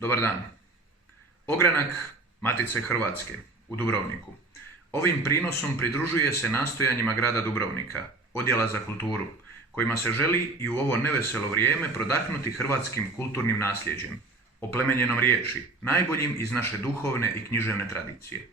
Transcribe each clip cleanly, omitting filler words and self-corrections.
Dobar dan. Ogranak Matice Hrvatske u Dubrovniku. Ovim prinosom pridružuje se nastojanjima grada Dubrovnika, Odjela za kulturu, kojima se želi i u ovo neveselo vrijeme prodahnuti hrvatskim kulturnim nasljeđem, oplemenjenom riječi, najboljim iz naše duhovne i književne tradicije.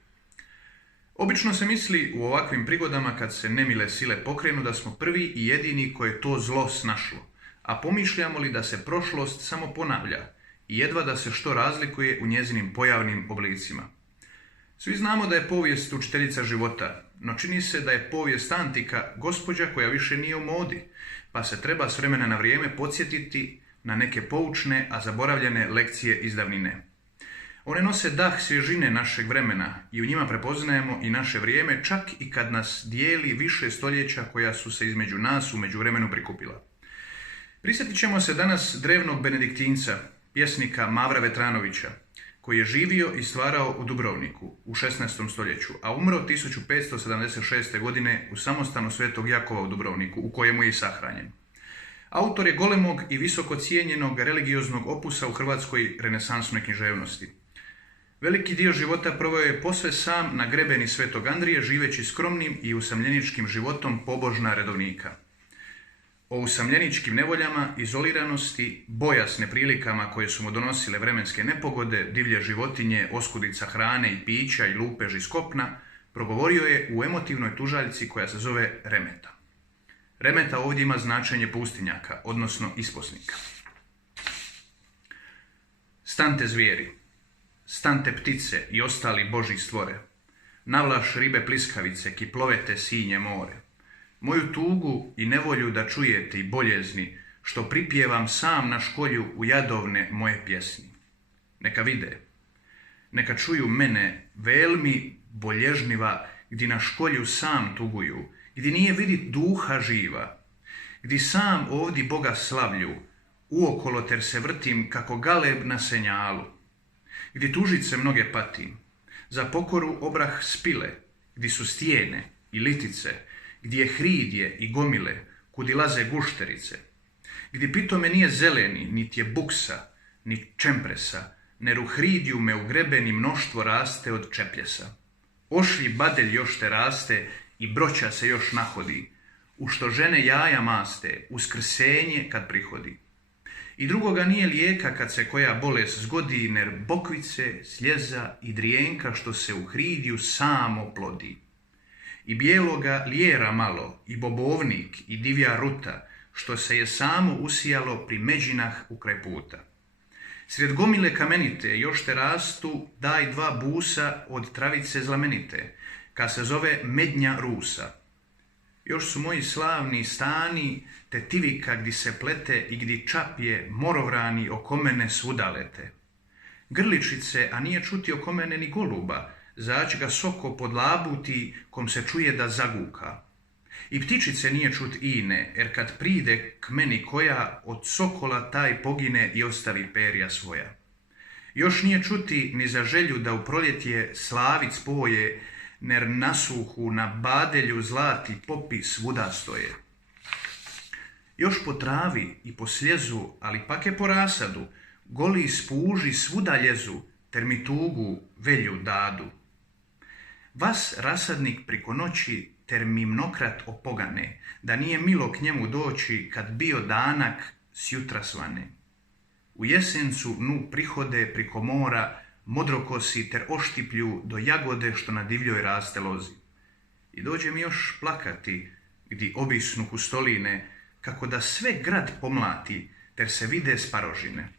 Obično se misli u ovakvim prigodama kad se nemile sile pokrenu da smo prvi i jedini koje to zlo snašlo, a pomišljamo li da se prošlost samo ponavlja i jedva da se što razlikuje u njezinim pojavnim oblicima. Svi znamo da je povijest učiteljica života, no čini se da je povijest antika gospođa koja više nije u modi, pa se treba s vremena na vrijeme podsjetiti na neke poučne, a zaboravljene lekcije iz davnine. One nose dah svježine našeg vremena i u njima prepoznajemo i naše vrijeme, čak i kad nas dijeli više stoljeća koja su se između nas u međuvremenu prikupila. Prisjetit ćemo se danas drevnog benediktinca, pjesnika Mavra Vetranovića, koji je živio i stvarao u Dubrovniku u 16. stoljeću, a umro 1576. godine u samostanu Svetog Jakova u Dubrovniku, u kojemu je i sahranjen. Autor je golemog i visoko cijenjenog religioznog opusa u hrvatskoj renesansnoj književnosti. Veliki dio života proveo je posve sam na grebeni Svetog Andrije, živeći skromnim i usamljeničkim životom pobožna redovnika. O usamljeničkim nevoljama, izoliranosti, bojasne prilikama koje su mu donosile vremenske nepogode, divlje životinje, oskudica hrane i pića i lupež iz kopna, progovorio je u emotivnoj tužaljci koja se zove Remeta. Remeta ovdje ima značenje pustinjaka, odnosno isposnika. Stante zvijeri, stante ptice i ostali božji stvore, navlaš ribe pliskavice, ki plovete sinje more. Moju tugu i nevolju da čujete i boljezni, što pripjevam sam na školju u jadovne moje pjesni. Neka vide, neka čuju mene velmi bolježniva, gdje na školju sam tuguju, gdje nije vidit duha živa, gdje sam ovdje Boga slavlju, uokolo ter se vrtim kako galeb na senjalu, gdje tužice mnoge patim, za pokoru obrah spile, gdje su stijene i litice, gdje je hridje i gomile, kudi laze gušterice, gdje pitome nije zeleni, niti je buksa, ni čempresa, ner u hridju me u grebeni mnoštvo raste od čepljesa. Ošlji badelj još te raste i broća se još nahodi, u što žene jaja maste, uskrsenje kad prihodi. I drugoga nije lijeka kad se koja bolest zgodi, ner bokvice, sljeza i drijenka što se u hridju samo plodi. I bijeloga lijera malo, i bobovnik, i divja ruta, što se je samo usijalo pri međinah u kraj puta. Sred gomile kamenite još te rastu, daj dva busa od travice zlamenite, ka se zove mednja rusa. Još su moji slavni stani, te tivika gdje se plete i gdje čapje morovrani oko mene svuda lete. Grličice, a nije čuti oko mene ni goluba, zać ga soko podlabuti, kom se čuje da zaguka. I ptičice nije čut ine, jer kad pride k meni koja, od sokola taj pogine i ostavi perja svoja. Još nije čuti ni za želju da u proljeće slavic poje, ner nasuhu na badelju zlati popi svuda stoje. Još po travi i po sljezu, ali pak je po rasadu, goli spuži svuda ljezu, ter mi tugu velju dadu. Vas rasadnik priko noći ter mi mnokrat opogane, da nije milo k njemu doći kad bio danak s jutra svane. U jesencu nu prihode priko mora, modrokosi ter oštiplju do jagode što na divljoj raste lozi. I dođe mi još plakati, gdje obisnu kustoline, kako da sve grad pomlati, ter se vide sparožine.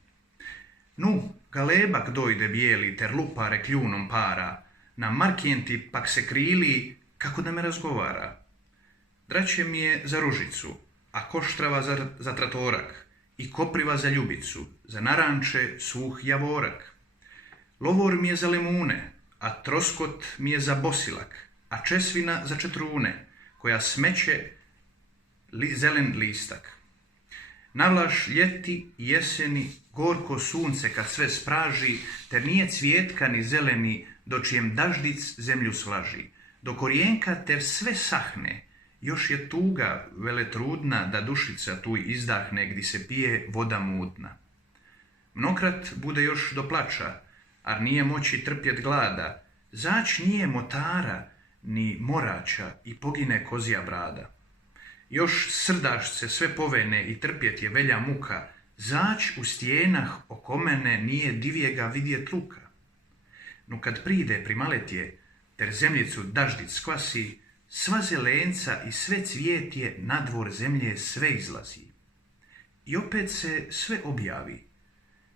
Nu, galebak dojde bijeli, ter lupare kljunom para, na markijenti pak se krili, kako da me razgovara. Drače mi je za ružicu, a koštrava za tratorak, i kopriva za ljubicu, za naranče suh javorak. Lovor mi je za lemune, a troskot mi je za bosilak, a česvina za četrune, koja smeće zelen listak. Navlaš ljeti i jeseni, gorko sunce kad sve spraži, ter nije cvijetka ni zeleni, do čijem daždic zemlju slaži. Do korijenka ter sve sahne, još je tuga veletrudna da dušica tu izdahne, gdje se pije voda mutna. Mnokrat bude još do plača, ar nije moći trpjet glada, zać nije motara, ni morača i pogine kozija brada. Još srdašce sve povene i trpjet je velja muka, zać u stjenah oko mene nije divjega vidjet luka. No kad pride primaletje, ter zemljicu daždic skvasi, sva zelenca i sve cvijetje na dvor zemlje sve izlazi. I opet se sve objavi,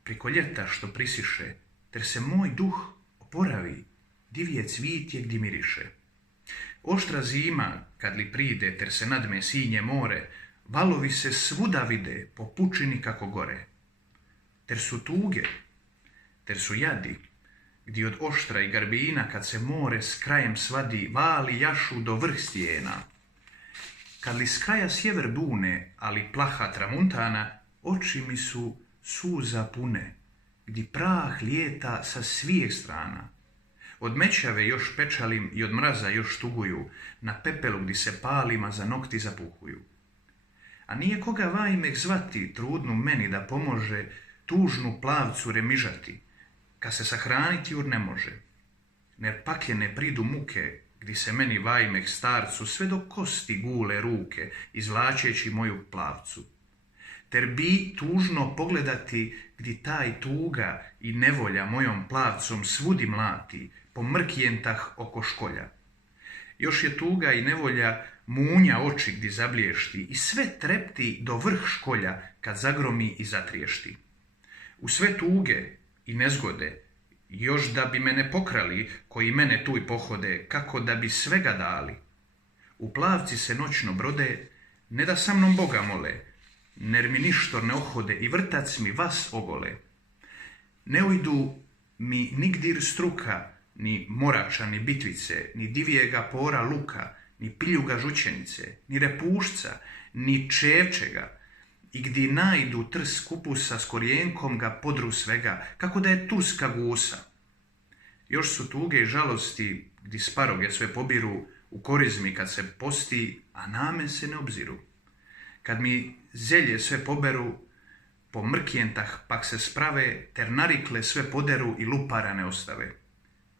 priko ljeta što prisiše, ter se moj duh oporavi, divje cvitje gdje miriše. Oštra zima, kad li pride, ter se nadme sinje more, valovi se svuda vide, po pučini kako gore. Ter su tuge, ter su jadi, gdje od oštra i garbina, kad se more s krajem svadi, vali jašu do vrh stijena. Kad li s kraja sjever bune, ali plaha tramuntana, oči mi su suza pune, gdje prah lijeta sa svijeh strana. Od mećave još pečalim i od mraza još tuguju, na pepelu gdje se palima za nokti zapuhuju. A nije koga vajmek zvati, trudnu meni da pomože, tužnu plavcu remižati, ka se sahraniti ur ne može. Ner pakljene pridu muke, gdje se meni vajmek starcu sve do kosti gule ruke, izvlačeći moju plavcu. Ter bi tužno pogledati gdje taj tuga i nevolja mojom plavcom svudi mlati, po mrkjentah oko školja. Još je tuga i nevolja munja oči gdje zabliješti i sve trepti do vrh školja kad zagromi i zatriješti. U sve tuge i nezgode, još da bi mene pokrali, koji mene tuj pohode, kako da bi svega dali. U plavci se noćno brode, ne da sa mnom Boga mole, ner mi ništo ne ohode i vrtac mi vas ogole. Ne ujdu mi nigdir struka, ni morača, ni bitvice, ni divijega pora luka, ni piljuga žučenice, ni repušca, ni čevčega, i gdje najdu trs kupusa s korijenkom ga podru svega, kako da je tuska gusa. Još su tuge i žalosti, gdje sparoge sve pobiru, u korizmi kad se posti, a namen se ne obziru. Kad mi zelje sve poberu, po mrkjentah pak se sprave, ter narikle sve poderu i lupara ne ostave.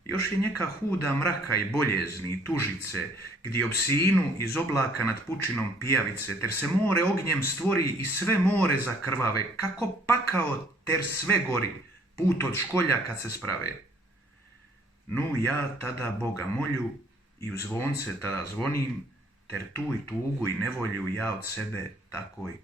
Još je njeka huda mraka i boljezni i tužice, gdje ob sinu iz oblaka nad pučinom pijavice, ter se more ognjem stvori i sve more zakrvave, kako pakao ter sve gori, put od školja kad se sprave. Nu ja tada Boga molju i u zvonce tada zvonim, ter tu i tugu i nevolju ja od sebe takoj